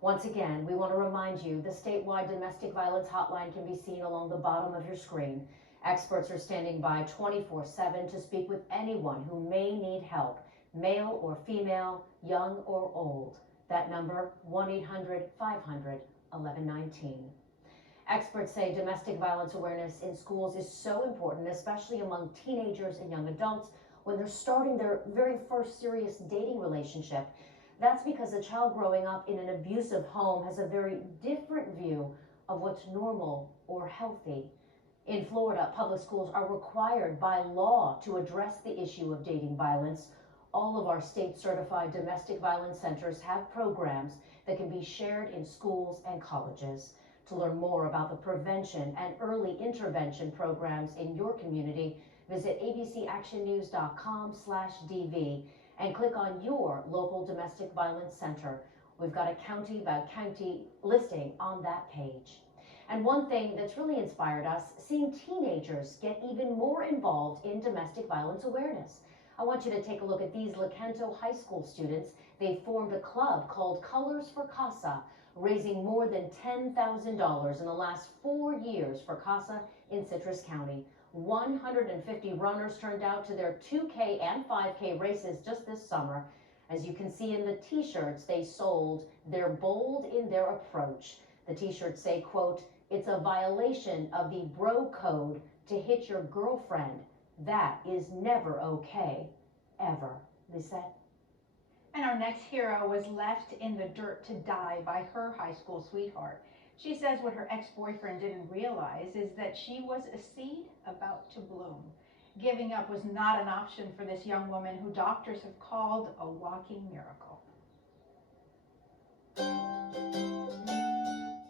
Once again, we want to remind you the statewide domestic violence hotline can be seen along the bottom of your screen. Experts are standing by 24/7 to speak with anyone who may need help, male or female, young or old. That number, 1-800-500-1119. Experts say domestic violence awareness in schools is so important, especially among teenagers and young adults when they're starting their very first serious dating relationship. That's because a child growing up in an abusive home has a very different view of what's normal or healthy. In Florida, public schools are required by law to address the issue of dating violence. All of our state-certified domestic violence centers have programs that can be shared in schools and colleges. To learn more about the prevention and early intervention programs in your community, visit abcactionnews.com/DV and click on your local domestic violence center. We've got a county-by-county listing on that page. And one thing that's really inspired us, seeing teenagers get even more involved in domestic violence awareness. I want you to take a look at these Lecanto High School students. They formed a club called Colors for Casa, raising more than $10,000 in the last 4 years for CASA in Citrus County. 150 runners turned out to their 2K and 5K races just this summer. As you can see in the t-shirts they sold, they're bold in their approach. The t-shirts say, quote, "It's a violation of the bro code to hit your girlfriend. That is never okay, ever." Lisette? And our next hero was left in the dirt to die by her high school sweetheart. She says what her ex-boyfriend didn't realize is that she was a seed about to bloom. Giving up was not an option for this young woman who doctors have called a walking miracle.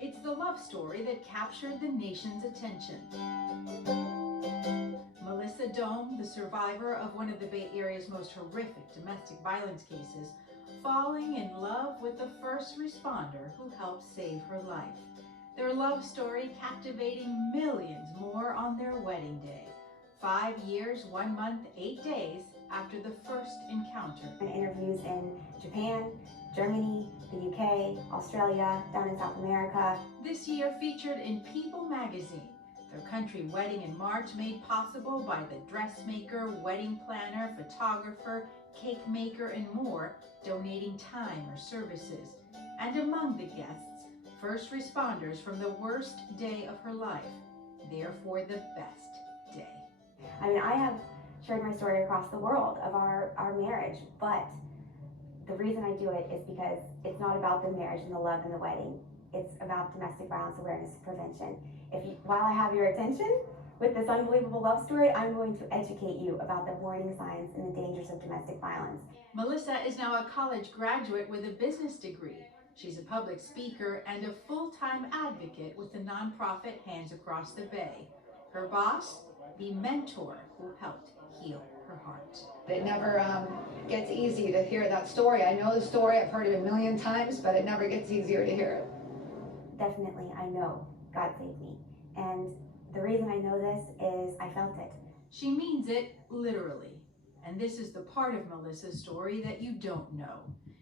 It's the love story that captured the nation's attention. Melissa Dome, the survivor of one of the Bay Area's most horrific domestic violence cases, falling in love with the first responder who helped save her life. Their love story captivating millions more on their wedding day, 5 years, 1 month, 8 days after the first encounter. Interviews in Japan, Germany, the UK, Australia, down in South America. This year featured in People magazine. Their country wedding in March made possible by the dressmaker, wedding planner, photographer, cake maker, and more, donating time or services. And among the guests, first responders from the worst day of her life, therefore the best day. I mean, I have shared my story across the world of our marriage, but the reason I do it is because it's not about the marriage and the love and the wedding. It's about domestic violence awareness and prevention. While I have your attention with this unbelievable love story, I'm going to educate you about the warning signs and the dangers of domestic violence. Melissa is now a college graduate with a business degree. She's a public speaker and a full-time advocate with the nonprofit Hands Across the Bay. Her boss, the mentor who helped heal her heart. It never gets easy to hear that story. I know the story, I've heard it a million times, but it never gets easier to hear it. Definitely, I know God saved me. And the reason I know this is I felt it. She means it literally. And this is the part of Melissa's story that you don't know.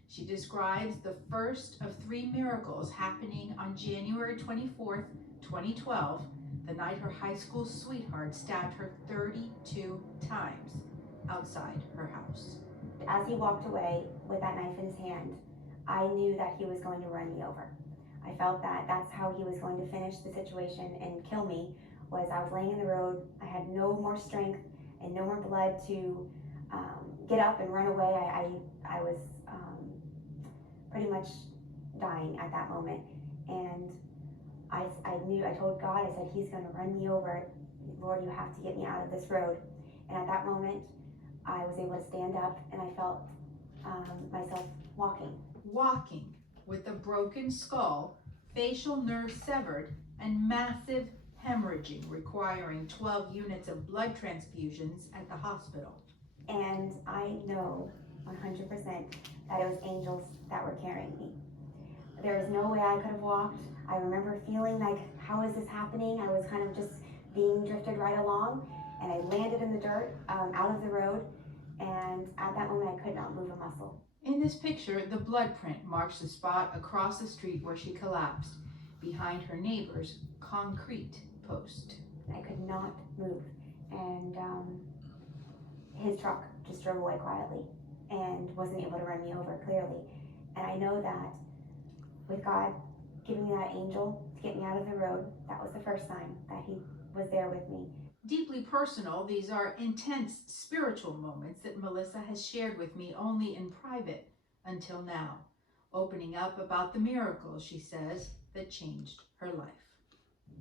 She describes the first of 3 miracles happening on January 24th, 2012, the night her high school sweetheart stabbed her 32 times outside her house. As he walked away with that knife in his hand, I knew that he was going to run me over. I felt that that's how he was going to finish the situation and kill me. Was I was laying in the road, I had no more strength and no more blood to get up and run away. I was pretty much dying at that moment. And I told God, I said, he's going to run me over. Lord, you have to get me out of this road. And at that moment, I was able to stand up and I felt myself walking. Walking with a broken skull, facial nerve severed, and massive hemorrhaging requiring 12 units of blood transfusions at the hospital. And I know 100% that it was angels that were carrying me. There was no way I could have walked. I remember feeling like, how is this happening? I was kind of just being drifted right along, and I landed in the dirt out of the road, and at that moment I could not move a muscle. In this picture, the blood print marks the spot across the street where she collapsed, behind her neighbor's concrete post. I could not move, and his truck just drove away quietly and wasn't able to run me over clearly. And I know that with God giving me that angel to get me out of the road, that was the first sign that he was there with me. Deeply personal, these are intense spiritual moments that Melissa has shared with me only in private until now, opening up about the miracles, she says, that changed her life.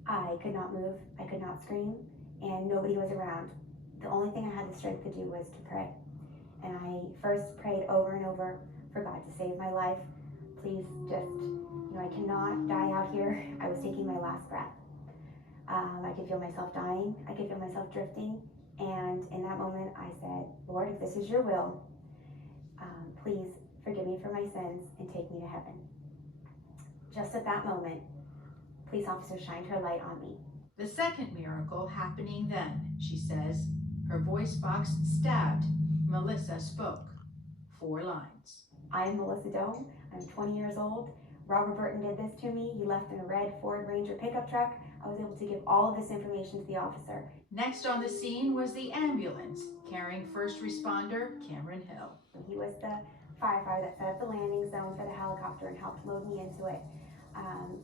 I could not move, I could not scream, and nobody was around. The only thing I had the strength to do was to pray. And I first prayed over and over for God to save my life. Please just, I cannot die out here. I was taking my last breath. I could feel myself dying. I could feel myself drifting. And in that moment, I said, Lord, if this is your will, please forgive me for my sins and take me to heaven. Just at that moment, police officer shined her light on me. The second miracle happening then, she says, her voice box stabbed. Melissa spoke 4 lines. I am Melissa Doe. I'm 20 years old. Robert Burton did this to me. He left in a red Ford Ranger pickup truck. I was able to give all of this information to the officer. Next on the scene was the ambulance carrying first responder Cameron Hill. He was the firefighter that set up the landing zone for the helicopter and helped load me into it.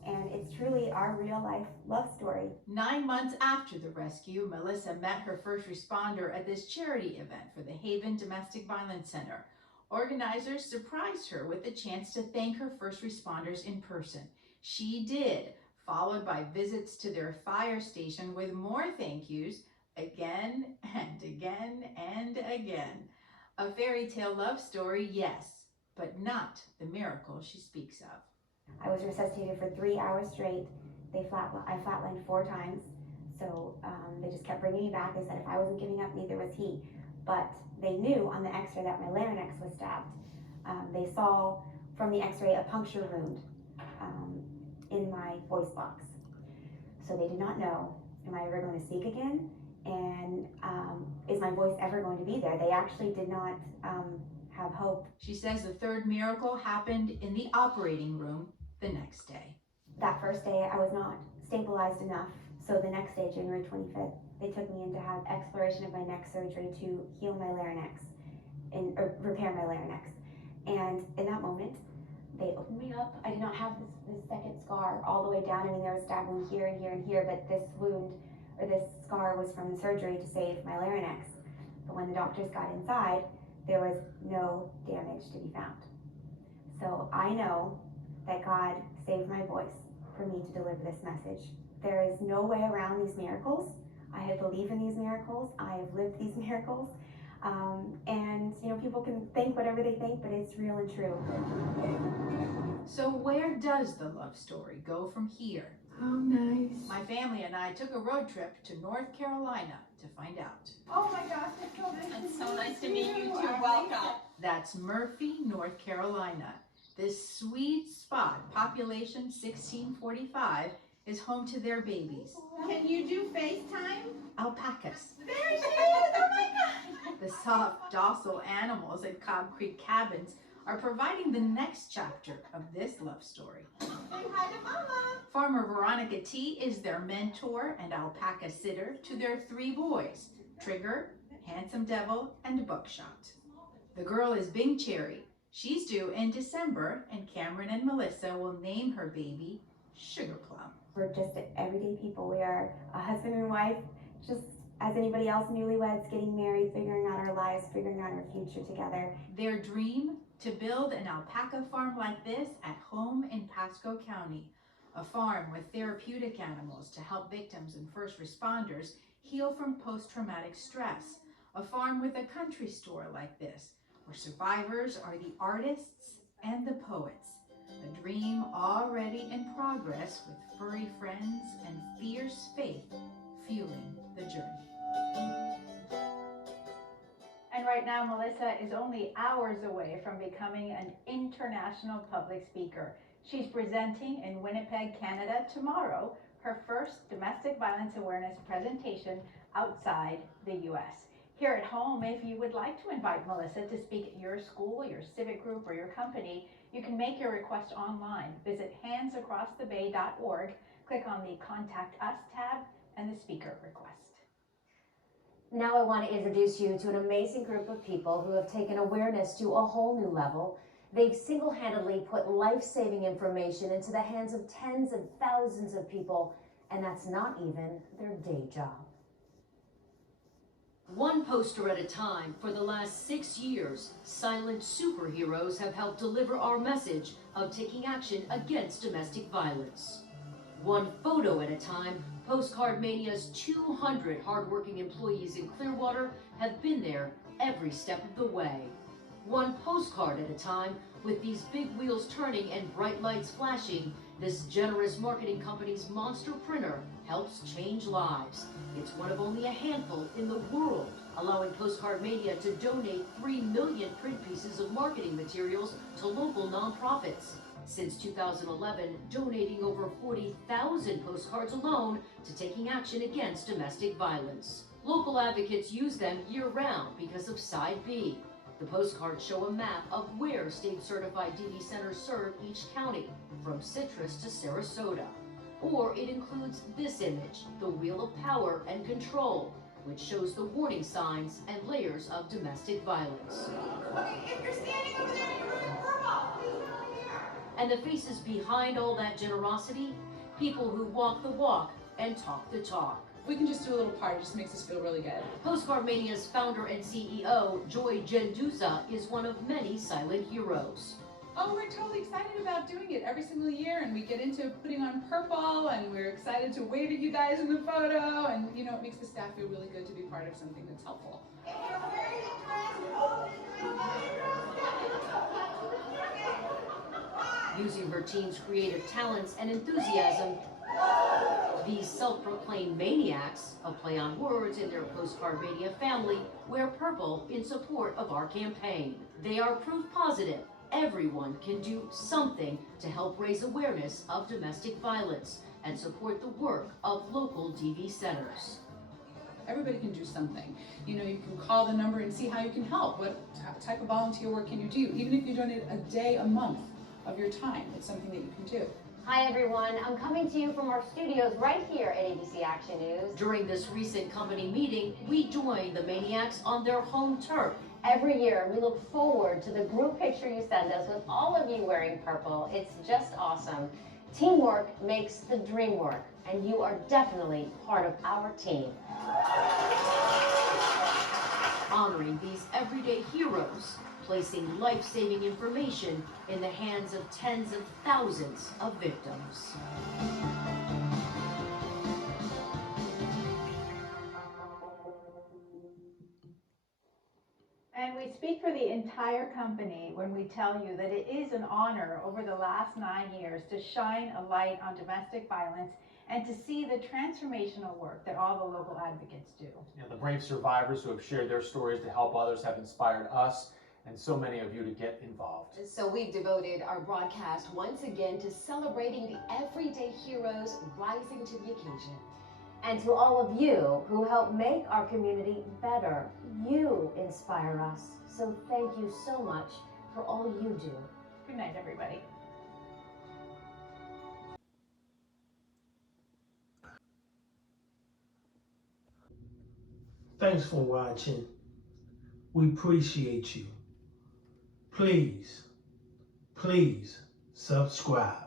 And it's truly our real life love story. 9 months after the rescue, Melissa met her first responder at this charity event for the Haven Domestic Violence Center. Organizers surprised her with the chance to thank her first responders in person. She did, followed by visits to their fire station with more thank yous again and again and again. A fairy tale love story, yes, but not the miracle she speaks of. I was resuscitated for 3 hours straight. I flatlined 4 times. So they just kept bringing me back. They said if I wasn't giving up, neither was he. But they knew on the x-ray that my larynx was stabbed. They saw from the x-ray a puncture wound in my voice box. So they did not know, am I ever going to speak again? And is my voice ever going to be there? They actually did not have hope. She says the third miracle happened in the operating room the next day. That first day I was not stabilized enough. So the next day, January 25th, they took me in to have exploration of my neck surgery to heal my larynx or repair my larynx. And in that moment, they opened me up. I did not have this second scar all the way down. I mean, there was stabbing here and here and here, but this wound or this scar was from the surgery to save my larynx. But when the doctors got inside, there was no damage to be found. So I know that God saved my voice for me to deliver this message. There is no way around these miracles. I have believed in these miracles. I have lived these miracles. And you know, people can think whatever they think, but it's real and true. So where does the love story go from here? Oh, nice. My family and I took a road trip to North Carolina to find out. Oh my gosh, it's so nice. It's so nice to meet you too. Welcome. That's Murphy, North Carolina. This sweet spot, population 1645, is home to their babies. Can you do FaceTime? Alpacas. There she is! Oh my God! The soft, docile animals at Cobb Creek Cabins are providing the next chapter of this love story. Say hi to Mama. Farmer Veronica T. is their mentor and alpaca sitter to their 3 boys, Trigger, Handsome Devil, and Buckshot. The girl is Bing Cherry. She's due in December, and Cameron and Melissa will name her baby Sugar Plum. We're just everyday people. We are a husband and wife, just as anybody else, newlyweds, getting married, figuring out our lives, figuring out our future together. Their dream? To build an alpaca farm like this at home in Pasco County. A farm with therapeutic animals to help victims and first responders heal from post-traumatic stress. A farm with a country store like this, where survivors are the artists and the poets. A dream already in progress with furry friends and fierce faith fueling the journey. And right now, Melissa is only hours away from becoming an international public speaker. She's presenting in Winnipeg, Canada tomorrow, her first domestic violence awareness presentation outside the U.S. Here at home, if you would like to invite Melissa to speak at your school, your civic group, or your company, you can make your request online. Visit handsacrossthebay.org, click on the Contact Us tab, and the speaker request. Now I want to introduce you to an amazing group of people who have taken awareness to a whole new level. They've single-handedly put life-saving information into the hands of tens of thousands of people, and that's not even their day job. One poster at a time, for the last 6 years, silent superheroes have helped deliver our message of taking action against domestic violence. One photo at a time, Postcard Mania's 200 hardworking employees in Clearwater have been there every step of the way. One postcard at a time, with these big wheels turning and bright lights flashing, this generous marketing company's monster printer helps change lives. It's one of only a handful in the world, allowing Postcard Mania to donate 3 million print pieces of marketing materials to local nonprofits. Since 2011, donating over 40,000 postcards alone to taking action against domestic violence. Local advocates use them year-round because of Side B. The postcards show a map of where state-certified DV centers serve each county, from Citrus to Sarasota. Or it includes this image, the Wheel of Power and Control, which shows the warning signs and layers of domestic violence. If you're standing over there and you're wearing purple, please come here. And the faces behind all that generosity, people who walk the walk and talk the talk. We can just do a little part, it just makes us feel really good. Postcard Mania's founder and CEO, Joy Genduza, is one of many silent heroes. Oh, we're totally excited about doing it every single year, and we get into putting on purple, and we're excited to wave at you guys in the photo, and you know, it makes the staff feel really good to be part of something that's helpful. If you're wearing a dress, hold it. Using her team's creative talents and enthusiasm, these self-proclaimed maniacs, a play on words in their Postcard Mania family, wear purple in support of our campaign. They are proof positive Everyone can do something to help raise awareness of domestic violence and support the work of local DV centers. Everybody can do something. You know, you can call the number and see how you can help. What type of volunteer work can you do? Even if you donate a day, a month of your time, it's something that you can do. Hi everyone, I'm coming to you from our studios right here at ABC Action News. During this recent company meeting, we joined the Maniacs on their home turf. Every year, we look forward to the group picture you send us with all of you wearing purple. It's just awesome. Teamwork makes the dream work, and you are definitely part of our team. Honoring these everyday heroes, placing life-saving information in the hands of tens of thousands of victims. And we speak for the entire company when we tell you that it is an honor over the last 9 years to shine a light on domestic violence and to see the transformational work that all the local advocates do. And the brave survivors who have shared their stories to help others have inspired us and so many of you to get involved. So we've devoted our broadcast once again to celebrating the everyday heroes rising to the occasion. And to all of you who help make our community better, you inspire us. So thank you so much for all you do. Good night, everybody. Thanks for watching. We appreciate you. Please subscribe.